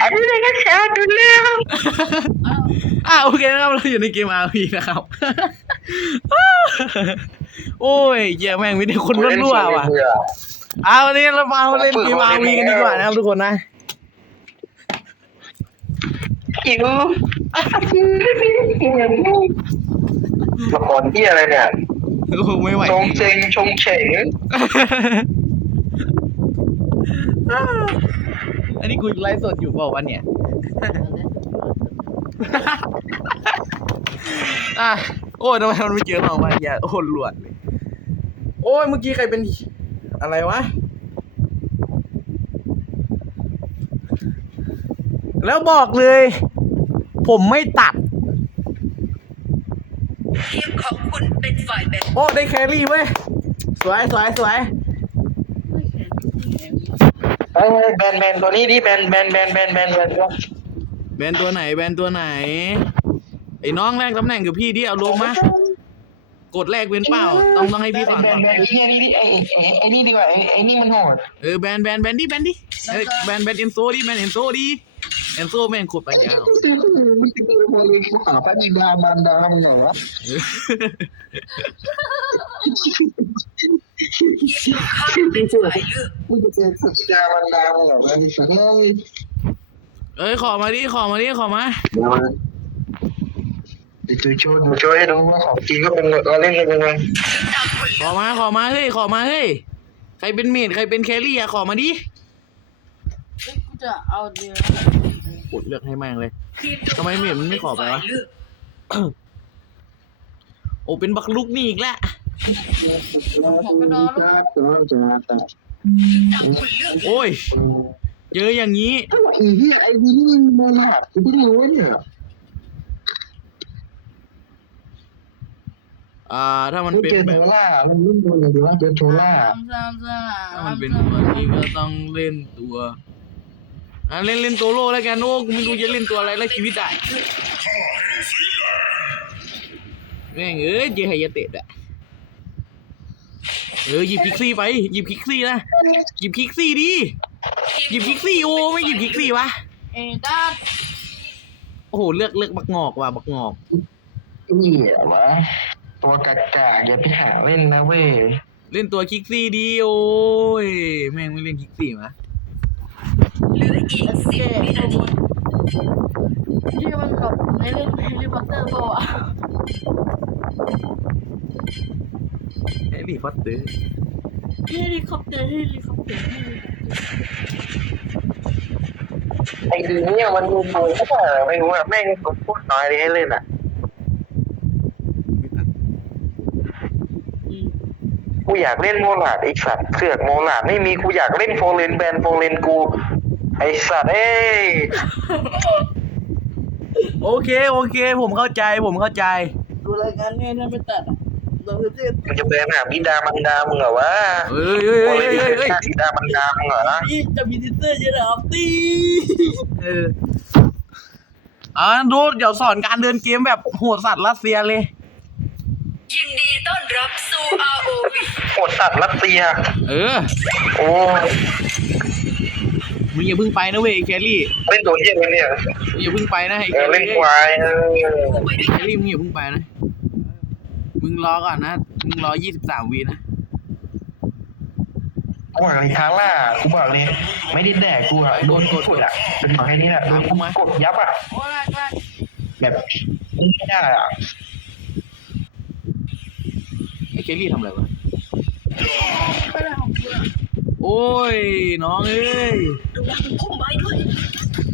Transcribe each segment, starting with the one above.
อันนี้เลยก็แชร์ดูเรื่องอ่าโอเคนะครับเราอยู่ในเกม RP นะครับ โอ้ยเหี้ยแม่งมีแต่คนรั่วๆว่ะอ่าวันนี้เรามาเล่นเกม RP กันดีกว่านะครับทุกคนนะอิวละครที่อะไรเนี่ยโอ้โหไม่ไหวชงเชงชงเฉง อันนี้กูไลฟ์สดอยู่เปล่าวะเนี่ย อะโอ้ยทำไมมันไม่เจอเราวะอย่าโอ้หลวดเลยโอ้ยเมื่อกี้ใครเป็นอะไรวะ แล้วบอกเลย ผมไม่ตัดทีมของคุณเป็นฝ่ายแบ่งโอ้ ได้แครี่เว้ย สวยสวยสวย เอ้ยแบนแบนตัวนี้ดิแบนแบนแบนแบนแบนแบนแบนตัวไหน แบนตัวไหน ไอ้น้องแรกตำแหน่งกับพี่ดิเอาลงมากดแรกเว้นเปล่า ต้องต้องให้พี่สอนแบก่อนนแบนไอ้นี่ดิไอ้ไอ้ไอ้นี่ดีกว่าไอ้ไอ้นี่มันโหดเออแบนแบนแบนดิแบนดิเออแบนแบนเอนโซดิแบนเอนโซดิเอนโซแม่งขุดปัญญาอ่อน มันจะเป็นโมเลกุลหาพระบิดามารดามึงเหรอ เออข้ามเป็นฝ่ายเลือกมึงจะเป็นพระบิดามดามึงเหรอไอ้สัตว์เอ้ยเอ้ยขอมาดิขอมาดิขอมาเดี๋ยวจะโชว์ดูโชว์ให้ดูว่าของจริงก็เป็นเราเล่นกันยังไงขอมาขอมาเฮ้ยขอมาเฮ้ยใครเป็นเมดใครเป็นแครี่อะขอมาดิกูจะเอาเดียวกดเลือกให้แม่งเลยทำไมเมียมันไม่ขอไปวะโอ้เป็นบักลุกนี่อีกแล้ว โอ้ย เจออย่างนี้ไอ้เหี้ยไอ้นี่มันโมลาดกูเพิ่งรู้เนี่ย อ่า ถ้ามันมันเป็นเจอแบโทบล่ามันรุ่นโดนอะไรดีวะเจอโทล่าสามสามสามถ้ามันเป็นตัวนี้ก็ต้องเล่นตัวอะเล่นเล่นตัวโลแล้วกันโอ้กูไม่รู้จะเล่นตัวอะไรแล้วชีวิตได้แม่งเอ้ยเจอไฮยาเตะอะ เออหยิบพิกซี่ไปหยิบพิกซี่นะหยิบพิกซี่ดิหยิบพิกซี่โอ้ไม่หยิบพิกซี่วะเอ็ด้าโอ้โหเลือกเลือกบักงอกว่ะบักงอกนี่เหรอวะตัวกากาอย่าไปหาเล่นนะเว้ยเล่นตัวคิกซี่ดีโอ้ยแม่งไม่เล่นคิกซี่มะเหลืออีกสิบวินาทีที่มันกับไม่เล่นแฮร์รี่พอตเตอร์เปล่าวะแฮร์รี่พอต เตอร์เฮลิคอปเตอร์เฮลิคอปเตอร์เฮลิคอปเตอร์ไอ้ดีเนี่ยมันดูโมก็เปล่าไม่รู้อะแม่งตัวพูดน้อยเลยให้เล่นอะไม่ตัดอืมกูอยากเล่นโมลาดไอ้สัตว์เสือกโมลาดไม่มีกูอยากเล่นโฟเลนแบนโฟเลนกู ไอ้สัตว์เอ้ยโอเค โอเค ผมเข้าใจผมเข้าใจ ดูรายการไงถ้าไม่ตัดอะ เราจะเจ็บมันจะแบนหาบิดามันดามึงเหรอวะเอ้ยเอ้ยเอ้ยเลนเอ้ยเอ้ยบิดามันดามึงเหรอนี่จะมีทิเตอร์เยอะเหรอตีเอออ่าดูเดี๋ยวสอนการเดินเกมแบบโหดสัตว์รัสเซียเลย ยินดีต้อนรับสู่ ROV โหดสัตว์รัสเซีย เออ โอ้มึงอย่าเพิ่งไปนะเว้ยแคลรี่เล่นตัวเหี้ยเลยเนี่ยมึงอย่าเพิ่งไปนะไอ้เอแคอลเล่นควายแคลรี่มึงอย่าเพิ่งไปนะ งรอก่อนนะ มึงรอยี่สิบสามวินะกูบอกเลยทาร่ากูบอกเลย ไม่ได้แดกกูอะโดนกดอะเป็นของแค่นี้แหละโดนกูกดยับอะโอ้ยลากแบบไม่ได้อะไอ้แคลรี่ทำอะไรวะไปเลยของกูอะโอ้ย น้องเอ้ยระวังพุ่มไม้ด้วย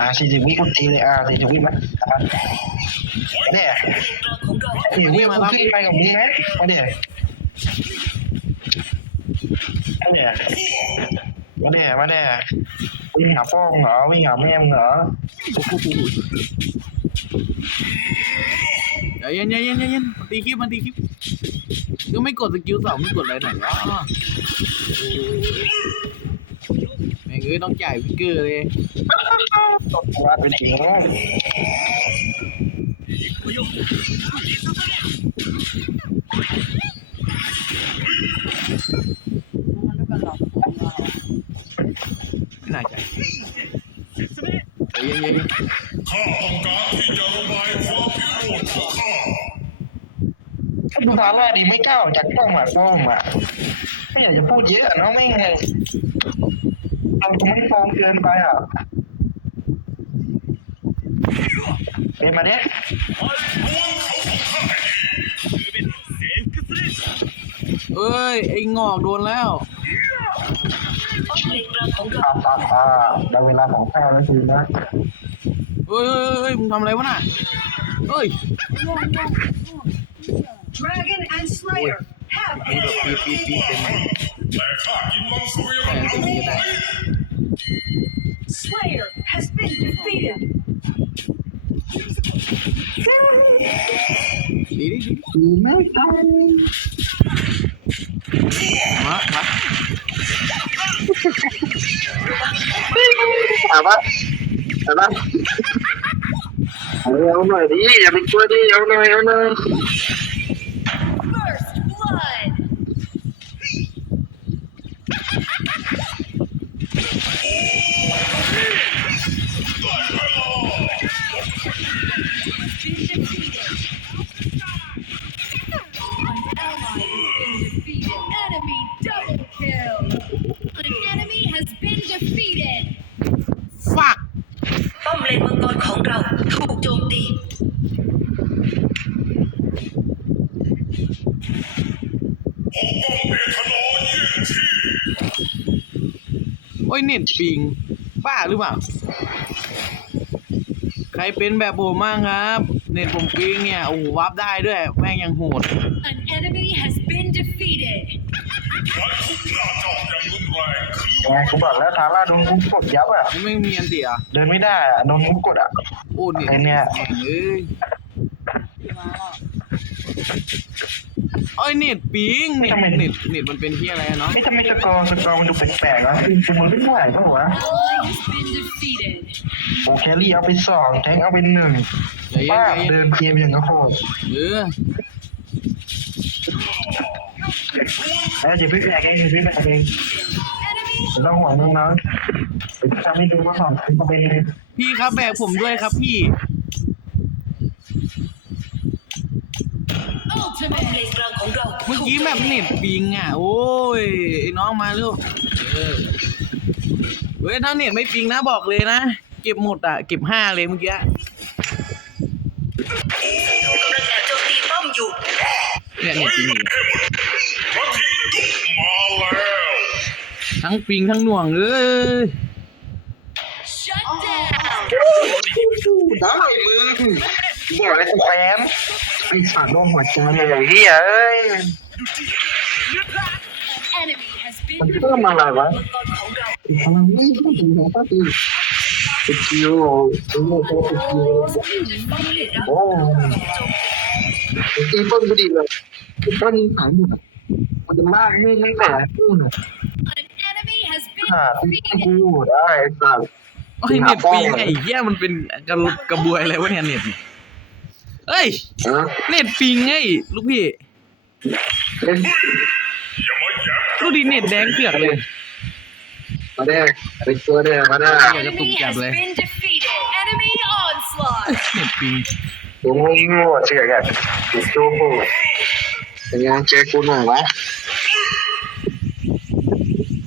อะสี่สิบวิกูตีเลยอะสี่สิบวิมาอะเนี่ยกลางของ เราสี่สิบวิมาขึ้นไปกับมึงไหมมาเนี่ยมาเนี่ยมาเนี่ยมาเนี่ยวิ่งหาพ่อมึงเหรอวิ่งหาแม่มึงเหรอใจเย็นใจเย็นใจเย็นมันตีคลิปมันตีคลิปก็ไม่กดสกิลสองไม่กดอะไรหน่อยวะโอ้ยแม่งเอ้ยต้องจ่ายวิกเกอร์เลยว่าเป็นจริง มันด้วยกันหรอกน่าใจเย็นเย็นข้าต้องการที่จะระบายความพิโรธของข้าดูทาร่าดีไม่กล้าออกจากกล้องอะกล้องอะไม่อยากจะพูดเยอะเนาะไม่ไงเราจะไม่ฟองเกินไปอะ เป็นมาเนี้ยเอ้ย ไอ้งอกโดนแล้วป้อมเลนกลางของเราอ่าอ่าอ่าได้เวลาของข้าวแล้วสินะเฮ้ยเฮ้ยเฮ้ยมึงทำอะไรวะน่ะเฮ้ย Dragon and Slayer have ไอ้แบบปีปีปีเต็มเลยแต่ข้ากินมังสวิรัแต่ตตัวนี้ก็ได้ Slayer has been defeated ดีดีดีดีไม่ทันมามาถามว่าถามว่าเอาหน่อยดิอย่าไปกลัวดิเอาหน่อยเอาหน่อย First Blood ฟักป้อมเลนมังกรของเราถูกโจมตี โอ้ยเน็ตปิง บ้าหรือเปล่า ใครเป็นแบบผมบ้างครับ เน็ตผมปิงเนี่ย โอ้โหวับได้ด้วย แม่งยังโหด An enemy has been defeated ไร้ทุกหน้าจอกอย่างรุนแรงคือไงกูบอกแล้วทาร่าโดนกูกดยับอะนี่ไม่มีอันเตียเดินไม่ได้อะโดนกูกดอะ โอ้เน็ตไอ้เนี่ยแม่งเอ้ย โอ้ยเน็ตปิงเน็ตเน็ตเน็ตมันเป็นที่อะไรอะเนาะ ไม่ทำไมสกอร์สกอร์มันดูแปลกๆนะจริงๆมันไม่ไหวเปล่าวะ Ally has been defeated โอแครี่เอาไปสองแทงเอาไปหนึ่งใจเย็นป้าใจเย็น เดินเกมอย่างกระโหดเออแล้วอย่าเพิ่งแบกเองอย่าเพิ่งแบกเองไม่ต้องห่วงมึงนะทำให้ดูว่าสองเป็นประเด็นเลยพี่ครับแบกผมด้วยครับพี่ ป้อมเลนกลาง ของเราเมื่อกี้แบบเน็ตปิงอะ โอ้ยไอ้น้องมาเร็วเออเว้ยถ้าเน็ตไม่ปิงนะบอกเลยนะ เก็บหมดอะ เก็บห้าเลยเมื่อกี้กำลังแอบโจมตีป้อมอยู่เนี่ยเน็ตปิงอยู่พระทีตุกมาแล้วทั้งปิงทั้งหน่วงเอ้ย Shut down ได้มึง บอกเลยกูแค้นไอ้สัตว์โดนหัวใจเลยเฮียเอ้ย enemy has มัน been เพิ่มอะไรวะมังกรของเราไอ้พลังไม่พูดถึงหัวป้าตีสกิลโอ้โหสกิลป้อมเลนเราโอ้ตีต้นพอดีเลยต้นหายหมดอะมันจะมากไม่ไม่แต่พูดอะ An enemy has been ขาด defeated กูได้สัตว์ โอ้ยเน็ตปิงไอ้เหี้ยมันเป็นกระกระบวยอะไรวะเนี่ยเน็ตเนี่ย เอ้ยเออเน็ตปิงไงลูกพี่เล่นอย่ามาแย้มดูดิเน็ตแดงเผือกเลยมาได้ไปตัวได้มาได้อยากจะตุก enemy จับ has เลย been defeated enemy onslaught เน็ตปิงโอ้ยโง่เชื่อกันติดตัวโหเป็นไงเจอกูหน่อยวะ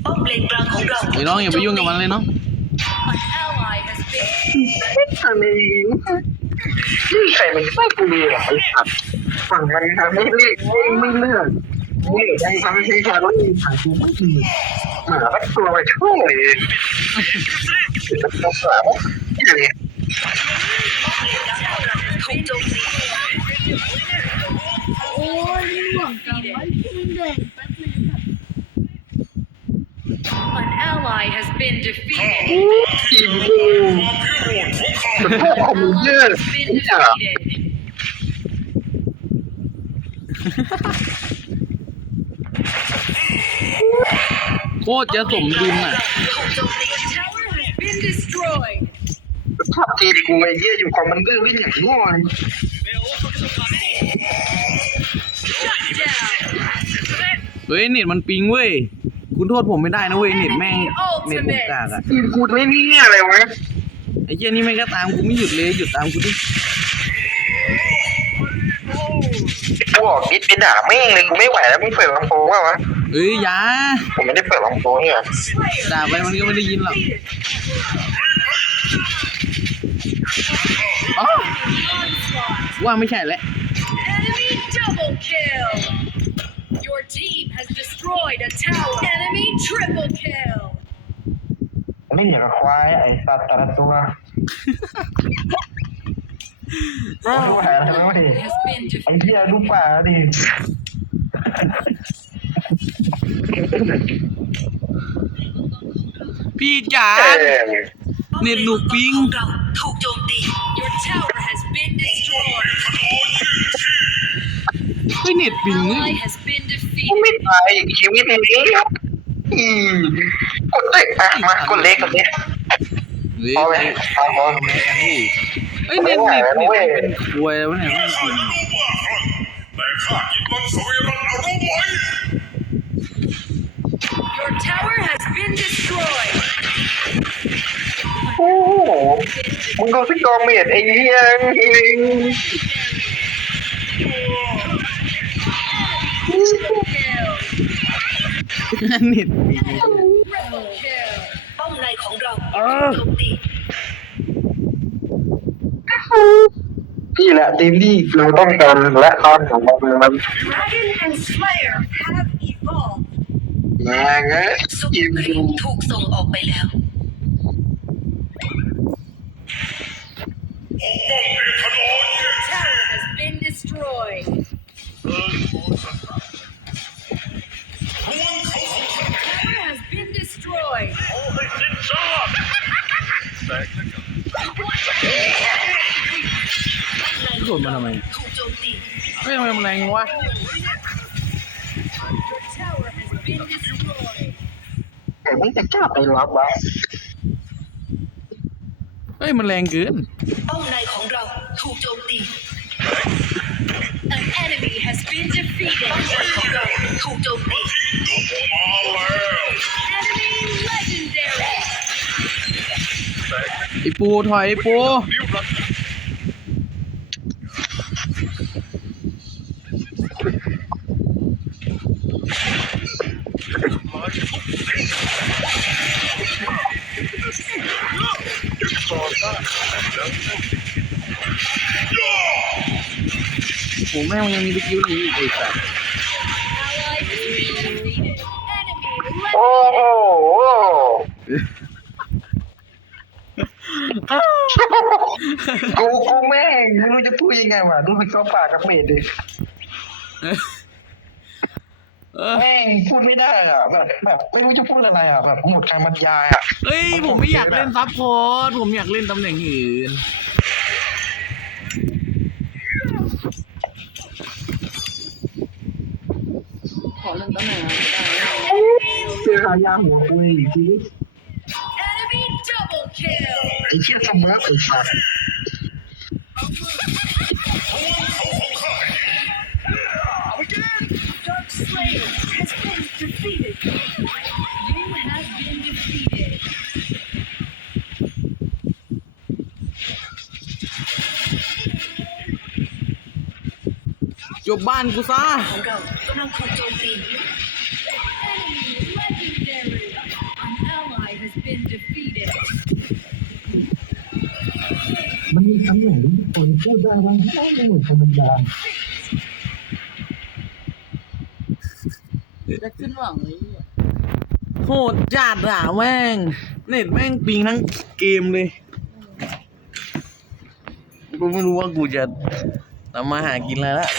ป้อมเลนกลางของเราไอ้น้องอย่าไปยุ่งกับมันเลยเนาะ An ally has been ทำไมนี่ใครมันไม่กูเลยอะไอ้สัตว์ฝั่งมันทำไม่เลือกไม่เลือกนี่ทำให้ใช้ชาล้มีผ่านกูไม่ดีหมาก็ตัวไปช่วยเป็นตัวสาวอย่างเงี้ยถูกโจมตี โอ้ยนี่หวังจังไว้ขึ้นเด็กแป๊บนึงค่ะ An ally has been defeated ทีมกูความพิโรธของข้าแต่พวกคอมมิวเยอร์ has been เนี่ย defeated โคตรจะสมดุลอะถูกโจมตี tower has been destroyed ชอบทีมกูไอ้เหี้ยอยู่คอมมานเดอร์เล่นอย่างง่อย shut down เฮ้ยเน็ตมันปิงเว้ย คุณโทษผมไม่ได้นะเว้ยเน็ตแม่งเน็ตผมกากอะทีมกูเล่นนี่อะไรวะไอ้เหี้ยนี่แม่งก็ตามกูไม่หยุดเลยหยุดตามกูดิกูออกดิสไปด่าแม่งเลยกูไม่ไหวแล้วมึงเปิดลำโพงว่าวะเอ้ยอยาผมไม่ได้เปิดลำโพงเนี่ยด่าไปมันก็ไม่ได้ยินหรอกอ๋อว่าไม่ใช่แล้ว Enemy double kill. Your team has destroyed a tower. Enemy triple kill. เล่นอย่างกับควายไอ้สัตว์แต่ละตัวไม่ไหวแล้วดิ Has been ไอ้ defeated. เหี้ยดูป่าดิ พี่จ๋า เออ เน็ตหนูปิง ถูกโจมตี Your tower has been destroyed. เฮ้ยเน็ตปิงเฮ้ Ally ย has been กู defeated. ไม่ตายอีกชีวิตนี้อีกดเตะอะมากดเล็กกดเล็กเฮ้ยพอไหมเฮ้ยพอพอเฮ้ยเน็ตเน็ตเน็ตแม่งเป็นควยแล้วะเนี่ยแม่งปิงแต่ข้ากินมังสวิรัตเอารู้ไหม Your tower has been destroyed. โอ้โหมึงดูสิกองเมดไอ้เหี้ย Kill. เน็ตปิง Triple kill. ป้อมในของเราเออโจมตีนี่แหละทีมที่เราต้องการและตอนของเรามัน Dragon and Slayer have evolved. แรงเอ้ยซุปยิงครีดูมถูกส่งออกไปแล้ว Tower has been destroyed. Tower has been destroyed. โดดมาทำไมถูกโจมตีเฮ้ยทำไมมันแรงวะ Your tower has been destroyed. แต่ไม่จะกล้าไปรับวะเฮ้ย มันแรงเกินป้อมในของเราถูกโจมตี An enemy has been defeated ป้อมในของเราถูกโจมตี Enemy อ้ปูถอยไอ้ปูผมแม่งยังมีสกิลนี้อีกไอ้สัส โอ้โหกูกูแม่ง ไม่รู้จะพูดยังไงวะดูเป็นเข้าปากกับเมดดิเออแม่งพูดไม่ได้อะแบบแบบไม่รู้จะพูดอะไรอะแบบหมดการบรรยายอะเฮ้ยผมไม่อยากเล่นซับพอร์ตผมอยากเล่นตำแหน่งอื่น ขอเล่นตำแหน่งอะไรก็ได้ เจอหายาหัวคุยอีกที Enemy double kill ไอ้เชี่ยสมอไอ้สัตว์ จบบ้านกูซะของเรากำลังถูกโจมตี Enemy legendary An ally has been defeated มันมีคำอย่างนี้คนพูดได้ว่าไม่เหมือนธรรมดาจะขึ้นหวังเลยเนี่ยโหดจัดอะแม่ง เน็ตแม่งปิงทั้งเกมเลย กูไม่รู้ว่ากูจะ ทำมาหากินอะไรละ